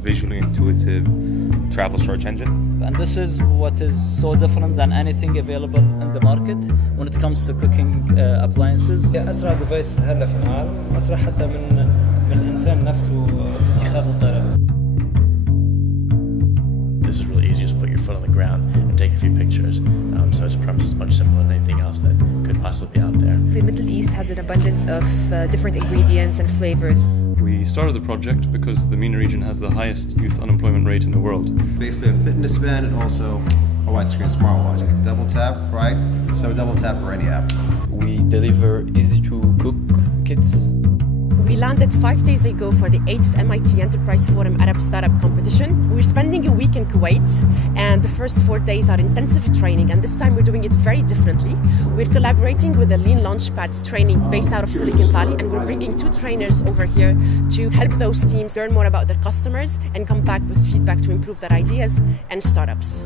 visually intuitive travel search engine. And this is what is so different than anything available in the market when it comes to cooking appliances. أسرع device هلا في العالم، أسرع حتى من الإنسان نفسه في اتخاذ القرار. This is really easy. Just put your foot on the ground and take a few pictures. So its premise is much simpler than anything else that could possibly be out there. The Middle East has an abundance of different ingredients and flavors. We started the project because the MENA region has the highest youth unemployment rate in the world. Basically a fitness band and also a widescreen smartwatch. Double tap, right? So double tap for any app. We deliver easy-to-cook kits. We landed 5 days ago for the 8th MIT Enterprise Forum Arab Startup Competition. We're spending a week in Kuwait, and the first 4 days are intensive training, and this time we're doing it very differently. We're collaborating with the Lean Launchpads training based out of Silicon Valley, and we're bringing 2 trainers over here to help those teams learn more about their customers and come back with feedback to improve their ideas and startups.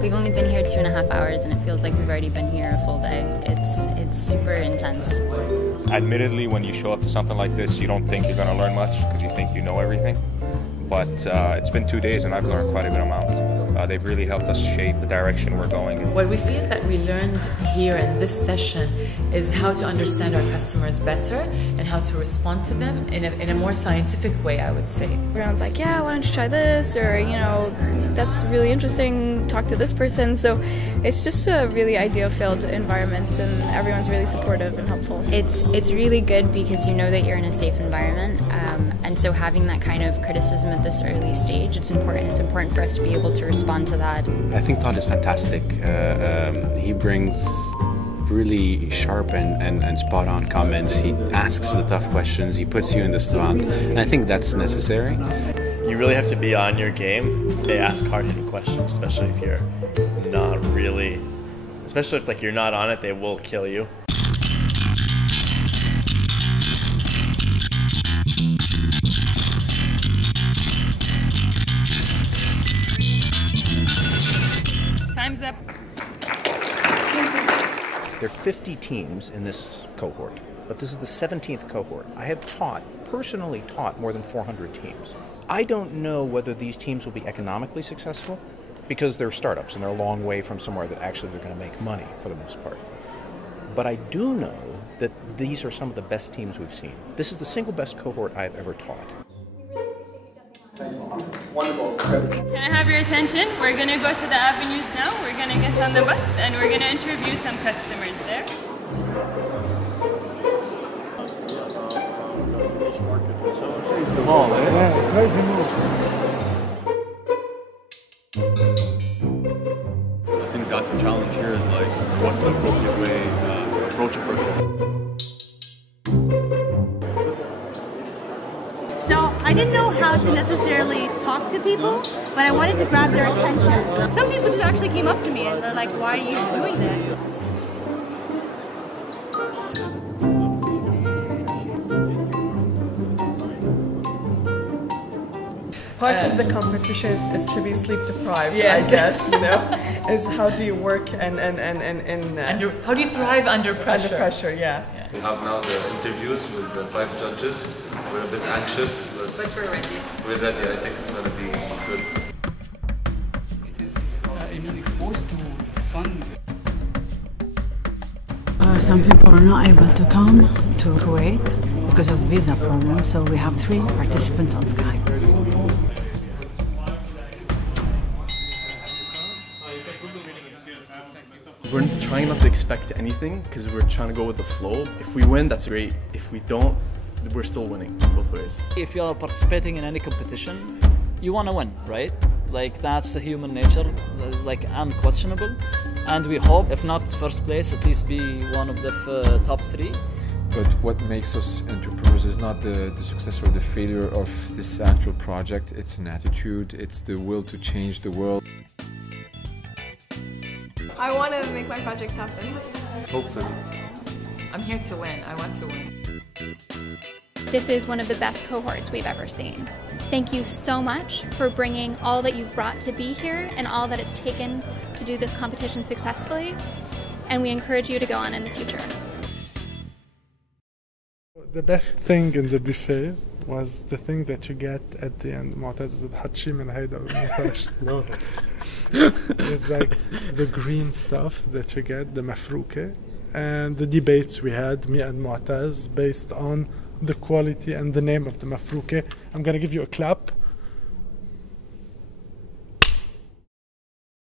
We've only been here 2.5 hours and it feels like we've already been here a full day. It's super intense. Admittedly, when you show up to something like this, you don't think you're going to learn much because you think you know everything. But it's been 2 days and I've learned quite a good amount. They've really helped us shape the direction we're going in. What we feel that we learned here in this session is how to understand our customers better and how to respond to them in a more scientific way, I would say. Everyone's like, yeah, why don't you try this? Or, you know, that's really interesting, talk to this person. So it's just a really ideal-filled environment and everyone's really supportive and helpful. It's really good because you know that you're in a safe environment. And so having that kind of criticism at this early stage, it's important. It's important for us to be able to respond to that. I think Todd is fantastic. He brings really sharp and spot-on comments. He asks the tough questions. He puts you in the spot. And I think that's necessary. You really have to be on your game. They ask hard-hitting questions, especially if you're not really, especially if you're not on it, they will kill you. Time's up. There are 50 teams in this cohort, but this is the 17th cohort. I have personally taught more than 400 teams. I don't know whether these teams will be economically successful because they're startups and they're a long way from somewhere that actually they're going to make money for the most part. But I do know that these are some of the best teams we've seen. This is the single best cohort I've ever taught. Wonderful. Can I have your attention? We're going to go to the avenues now. We're going to get on the bus and we're going to interview some customers there. I think that's the challenge here is what's the appropriate way to approach a person. So I didn't know how to necessarily talk to people, but I wanted to grab their attention. Some people just actually came up to me and they're like, why are you doing this? Part of the competition is to be sleep deprived, yes. I guess, you know, is how do you work and how do you thrive under pressure? Under pressure, yeah. We have now the interviews with the 5 judges. We're a bit anxious, but we're ready. We're ready. I think it's going to be good. It is, exposed to sun. Some people are not able to come to Kuwait because of visa problems, so we have 3 participants on Skype. We're trying not to expect anything because we're trying to go with the flow. If we win, that's great. If we don't, we're still winning both ways. If you're participating in any competition, you want to win, right? That's the human nature, unquestionable. And we hope, if not first place, at least be one of the top 3. But what makes us entrepreneurs is not the success or the failure of this actual project. It's an attitude, it's the will to change the world. I want to make my project happen. Hopefully. I'm here to win. I want to win. This is one of the best cohorts we've ever seen. Thank you so much for bringing all that you've brought to be here and all that it's taken to do this competition successfully. And we encourage you to go on in the future. The best thing in the buffet was the thing that you get at the end. معتز بحكي من هيدا بالمونتاج. No. It's like the green stuff that you get, the mafrouke, and the debates we had, me and Mu'taz, based on the quality and the name of the mafrouke. I'm gonna give you a clap.